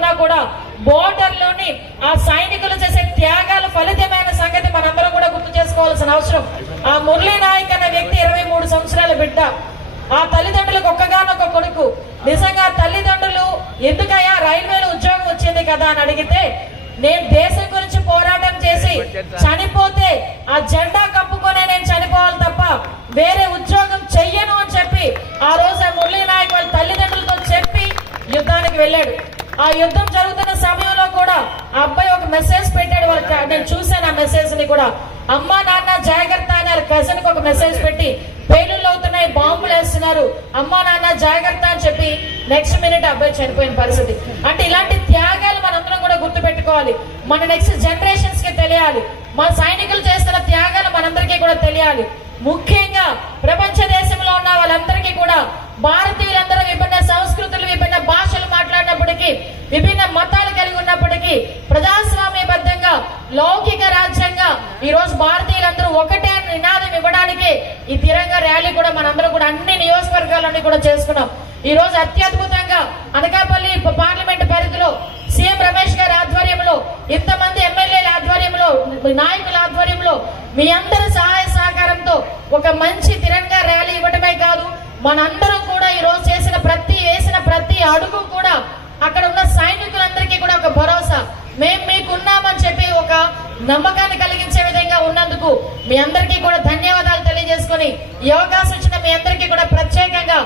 ఉన్నా కూడా బోర్డర్ లోని ఆ సైనికులు చేసే త్యాగాల ఫలితమైన సంగతి మనందరం కూడా గుర్తు చేసుకోవాల్సిన అవసరం. ఆ మురళీ నాయక్ అనే వ్యక్తి 23 సంవత్సరాల బిడ్డ. ఆ తల్లిదండ్రులకు ఒక్కగానొక్క కొడుకు. నిజంగా తల్లిదండ్రులు ఎందుకయ్యా రైల్వేలో ఉద్యోగం వచ్చింది కదా అని అడిగితే, నేను దేశం గురించి పోరాటం చేసి చనిపోతే ఆ జెండా కప్పుకొనే నేను చనిపోవాలి తప్ప వేరే ఉద్యోగం చెయ్యను అని చెప్పి ఆ రోజు ఆ మురళీ నాయక్ వాళ్ళ తల్లిదండ్రులతో చెప్పి యుద్ధానికి వెళ్ళాడు. ఆ యుద్ధం జరుగుతున్న సమయంలో కూడా ఆ అబ్బాయి ఒక మెసేజ్ పెట్టాడు వాళ్ళకి. నేను చూశాను ఆ మెసేజ్ ని కూడా. అమ్మా నాన్న జాగ్రత్త అని కజిన్ కి ఒక మెసేజ్ పెట్టి, పేలుళ్ళు అవుతున్నాయి, బాంబులు వేస్తున్నారు, అమ్మా నాన్న జాగ్రత్త అని చెప్పి నెక్స్ట్ మినిట్ అబ్బాయి చనిపోయిన పరిస్థితి. అంటే ఇలాంటి త్యాగాలు మనందరం కూడా గుర్తు పెట్టుకోవాలి. మన నెక్స్ట్ జనరేషన్స్ కి తెలియాలి. మన సైనికులు చేస్తున్న త్యాగాలు మనందరికీ కూడా తెలియాలి. ముఖ్యంగా ప్రపంచ దేశంలో ఉన్న వాళ్ళందరికీ కూడా భారతీయులందరూ విభిన్న సంస్కృతులు, విభిన్న భాషలు మాట్లాడినప్పటికీ, విభిన్న మతాలు కలిగి ఉన్నప్పటికీ ప్రజాస్వామ్యబద్ధంగా లౌకిక రాజ్యంగా ఈ రోజు భారతీయులందరూ ఒకటే నినాదం ఇవ్వడానికి ఈ తిరంగా ర్యాలీ కూడా మనందరం కూడా అన్ని నియోజకవర్గాలన్నీ కూడా చేసుకున్నాం. ఈ రోజు అత్యద్భుతంగా అనకాపల్లి పార్లమెంట్ పరిధిలో సీఎం రమేష్ గారి ఆధ్వర్యంలో, ఇంతమంది ఎమ్మెల్యేల ఆధ్వర్యంలో, నాయకుల ఆధ్వర్యంలో మీ అందరి సహాయ సహకారంతో ఒక మంచి తిరంగా ర్యాలీ ఇవ్వటమే కాదు, మనందరం కూడా ఈ రోజు వేసిన ప్రతి అడుగు కూడా అక్కడ ఉన్న సైనికులందరికీ కూడా ఒక భరోసా, మేము మీకున్నామని చెప్పి ఒక నమ్మకాన్ని కలిగించే విధంగా ఉన్నందుకు మీ అందరికీ కూడా ధన్యవాదాలు తెలియజేసుకొని ఈ అవకాశం ఇచ్చిన మీ అందరికీ కూడా ప్రత్యేకంగా